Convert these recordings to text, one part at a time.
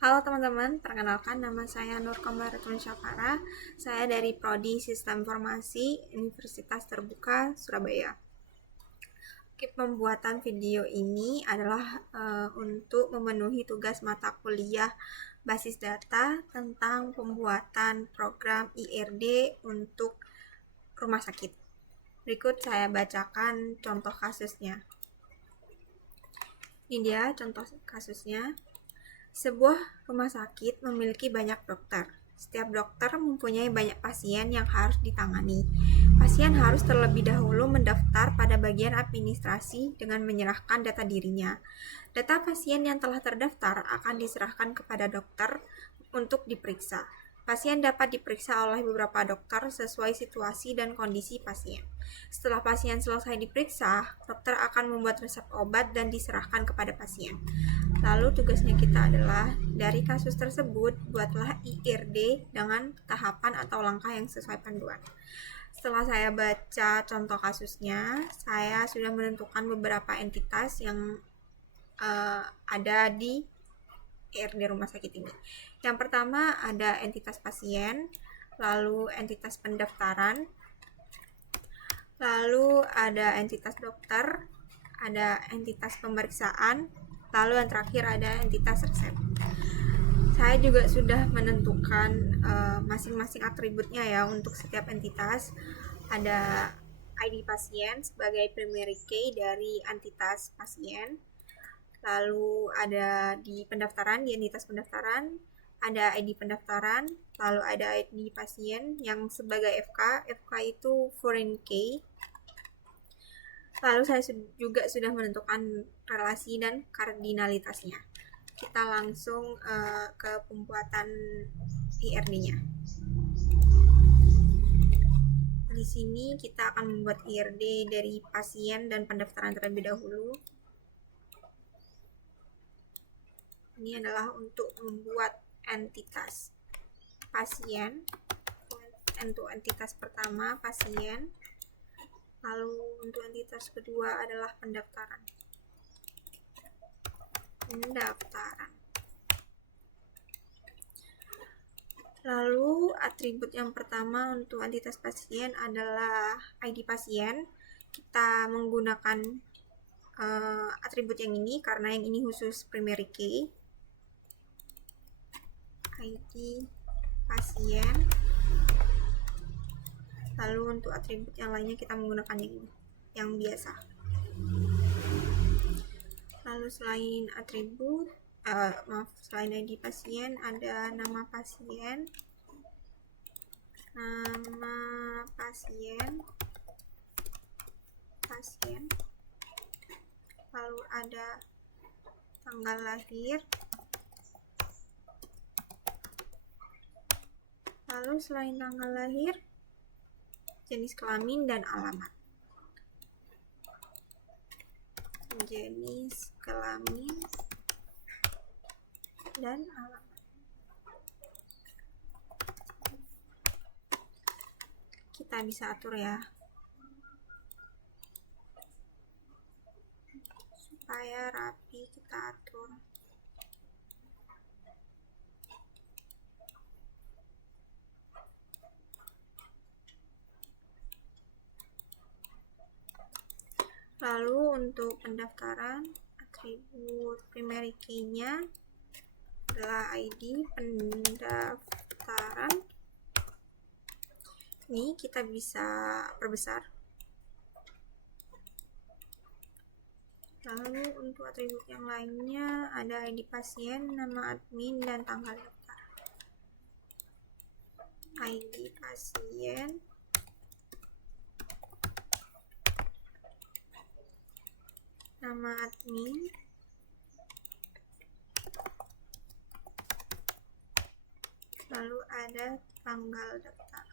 Halo teman-teman, perkenalkan nama saya Nur Kombaratun Syafara. Saya dari Prodi Sistem Informasi Universitas Terbuka Surabaya. Pembuatan video ini adalah untuk memenuhi tugas mata kuliah basis data tentang pembuatan program IRD untuk rumah sakit. Berikut saya bacakan contoh kasusnya. Ini dia contoh kasusnya. Sebuah rumah sakit memiliki banyak dokter. Setiap dokter mempunyai banyak pasien yang harus ditangani. Pasien harus terlebih dahulu mendaftar pada bagian administrasi dengan menyerahkan data dirinya. Data pasien yang telah terdaftar akan diserahkan kepada dokter untuk diperiksa. Pasien dapat diperiksa oleh beberapa dokter sesuai situasi dan kondisi pasien. Setelah pasien selesai diperiksa, dokter akan membuat resep obat dan diserahkan kepada pasien. Lalu tugasnya kita adalah, dari kasus tersebut, buatlah IRD dengan tahapan atau langkah yang sesuai panduan. Setelah saya baca contoh kasusnya, saya sudah menentukan beberapa entitas yang ada di IRD rumah sakit ini. Yang pertama ada entitas pasien, lalu entitas pendaftaran, lalu ada entitas dokter, ada entitas pemeriksaan, lalu yang terakhir ada entitas resep. Saya juga sudah menentukan masing-masing atributnya ya untuk setiap entitas. Ada ID pasien sebagai primary key dari entitas pasien. Lalu ada di pendaftaran, di entitas pendaftaran, ada ID pendaftaran, lalu ada ID pasien yang sebagai FK. FK itu foreign key. Lalu saya juga sudah menentukan relasi dan kardinalitasnya. Kita langsung ke pembuatan IRD-nya. Di sini kita akan membuat IRD dari pasien dan pendaftaran terlebih dahulu. Ini adalah untuk membuat entitas pasien. Untuk entitas pertama pasien, lalu untuk entitas kedua adalah pendaftaran. Lalu atribut yang pertama untuk entitas pasien adalah ID pasien. Kita menggunakan atribut yang ini karena yang ini khusus primary key. ID pasien. Lalu untuk atribut yang lainnya kita menggunakan yang ini, yang biasa. Lalu selain atribut, selain ID pasien ada nama pasien, lalu ada tanggal lahir. Lalu selain tanggal lahir, jenis kelamin dan alamat. Jenis kelamin dan alamat. Kita bisa atur ya, supaya rapi kita atur. Lalu untuk pendaftaran, atribut primary key-nya adalah ID pendaftaran. Ini kita bisa perbesar. Lalu untuk atribut yang lainnya ada ID pasien, nama admin, dan tanggal daftar. ID pasien, nama admin, lalu ada tanggal daftar.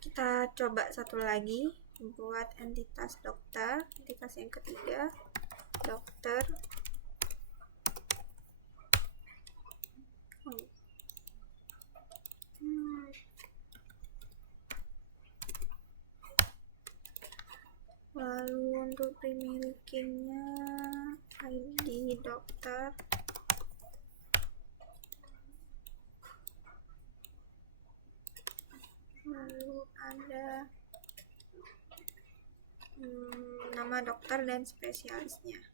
kita coba satu lagi buat entitas dokter. Entitas yang ketiga, dokter. Lalu untuk primary key-nya ID dokter. Lalu ada nama dokter dan spesialisnya.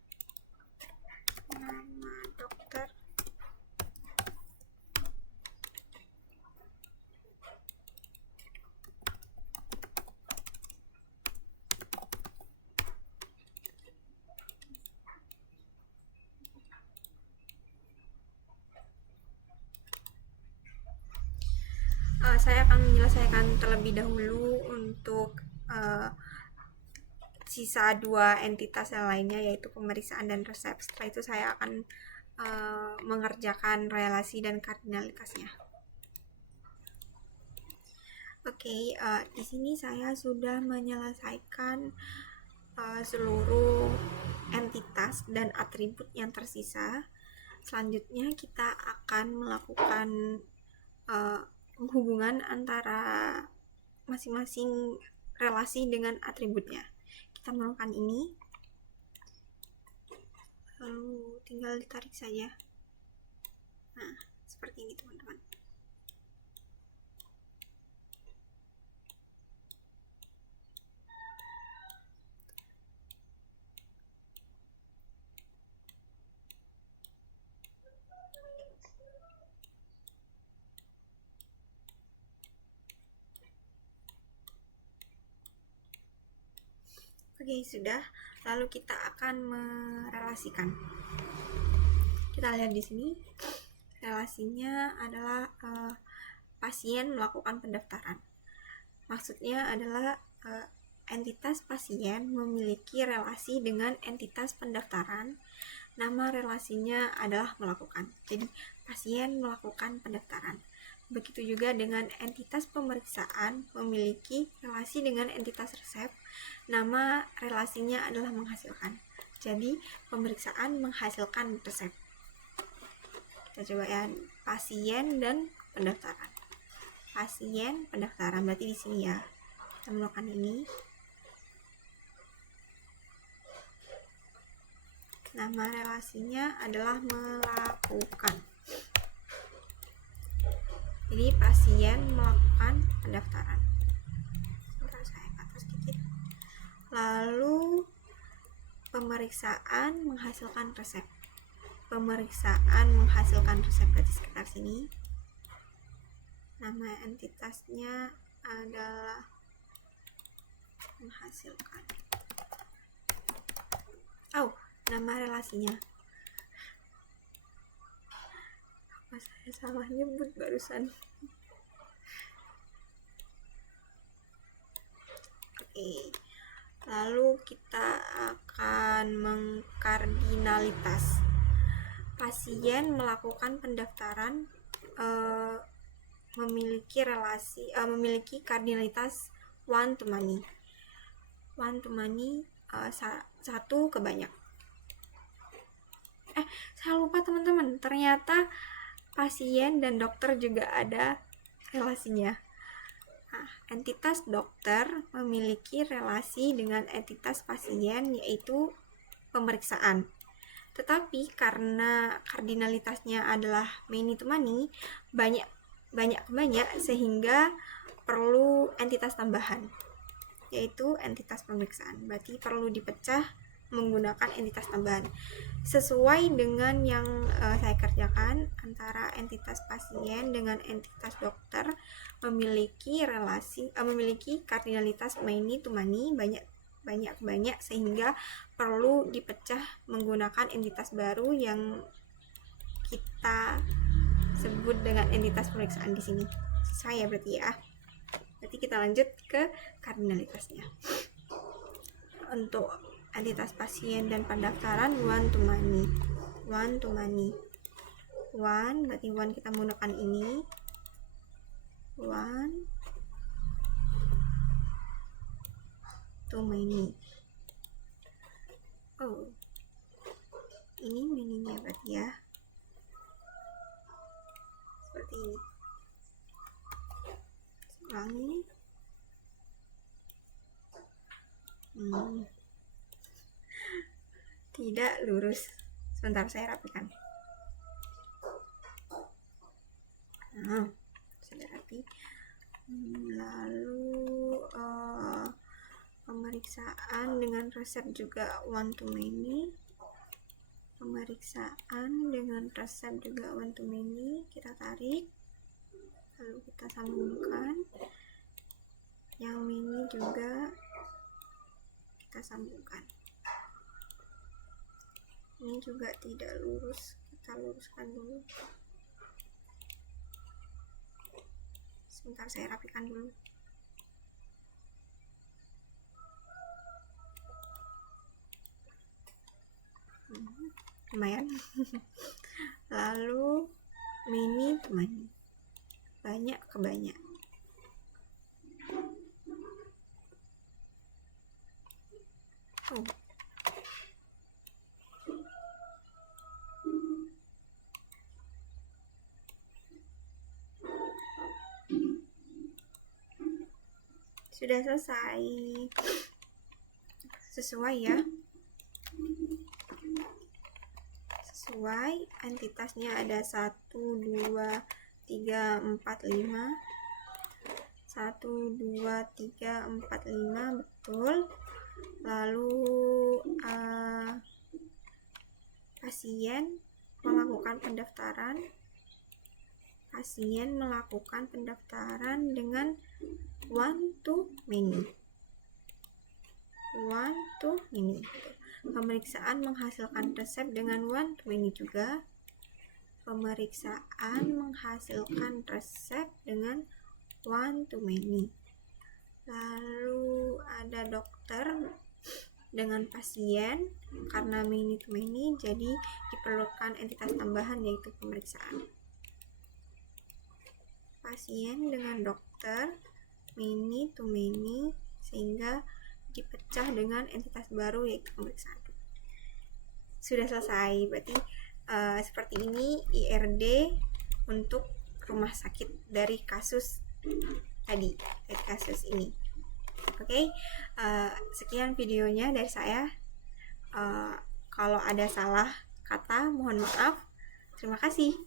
Nama dokter, saya akan menyelesaikan terlebih dahulu untuk sisa dua entitas yang lainnya, yaitu pemeriksaan dan resep. Setelah itu saya akan mengerjakan relasi dan kardinalitasnya. Oke, di sini saya sudah menyelesaikan seluruh entitas dan atribut yang tersisa. Selanjutnya kita akan melakukan hubungan antara masing-masing relasi dengan atributnya. Kita melakukan ini, lalu tinggal ditarik saja. Nah, seperti ini teman-teman. Oke, sudah. Lalu kita akan merelasikan. Kita lihat di sini. Relasinya adalah pasien melakukan pendaftaran. Maksudnya adalah entitas pasien memiliki relasi dengan entitas pendaftaran. Nama relasinya adalah melakukan. Jadi, pasien melakukan pendaftaran. Begitu juga dengan entitas pemeriksaan memiliki relasi dengan entitas resep. Nama relasinya adalah menghasilkan. Jadi, pemeriksaan menghasilkan resep. Kita coba ya, pasien dan pendaftaran. Pasien, pendaftaran, berarti di sini ya. Kita melakukan ini. Nama relasinya adalah melakukan. Jadi pasien melakukan pendaftaran. Sebentar, saya ke atas sedikit. Lalu pemeriksaan menghasilkan resep. Pemeriksaan menghasilkan resep, berarti sekitar sini. Nama entitasnya adalah menghasilkan. Nama relasinya. Apa saya salah nyebut barusan? Oke. Lalu kita akan mengkardinalitas. Pasien melakukan pendaftaran memiliki kardinalitas one to many. One to many, satu ke banyak. Saya lupa teman-teman, ternyata pasien dan dokter juga ada relasinya. Entitas dokter memiliki relasi dengan entitas pasien, yaitu pemeriksaan. Tetapi karena kardinalitasnya adalah many to many, banyak sehingga perlu entitas tambahan, yaitu entitas pemeriksaan. Berarti perlu dipecah menggunakan entitas tambahan sesuai dengan yang saya kerjakan antara entitas pasien dengan entitas dokter memiliki kardinalitas many to many, banyak sehingga perlu dipecah menggunakan entitas baru yang kita sebut dengan entitas pemeriksaan di sini. Saya berarti ya. Berarti kita lanjut ke kardinalitasnya. Untuk entitas pasien dan pendaftaran one to many. One, berarti one kita menggunakan ini. One to many. Oh, ini many-nya berarti ya, seperti ini. Ulangi. Tidak lurus. Sebentar, saya rapikan. Sudah rapi. Lalu pemeriksaan dengan resep juga one to many. Pemeriksaan dengan resep juga one to many. Kita tarik, lalu kita sambungkan. Yang many juga kita sambungkan. Ini juga tidak lurus, kita luruskan dulu. Sebentar, saya rapikan dulu. Lumayan. Lalu many to many, banyak ke banyak. Oh, sudah selesai. Sesuai ya, sesuai. Entitasnya ada 1, 2, 3, 4, 5. 1, 2, 3, 4, 5, betul. Lalu pasien melakukan pendaftaran. Pasien melakukan pendaftaran dengan one to many. One to many. Pemeriksaan menghasilkan resep dengan one to many juga. Pemeriksaan menghasilkan resep dengan one to many. Lalu ada dokter dengan pasien, karena many to many jadi diperlukan entitas tambahan yaitu pemeriksaan. Pasien dengan dokter, many to many, sehingga dipecah dengan entitas baru yaitu pemeriksaan. Sudah selesai. Berarti seperti ini IRD untuk rumah sakit dari kasus tadi, dari kasus ini. Oke, sekian videonya dari saya. Kalau ada salah kata mohon maaf. Terima kasih.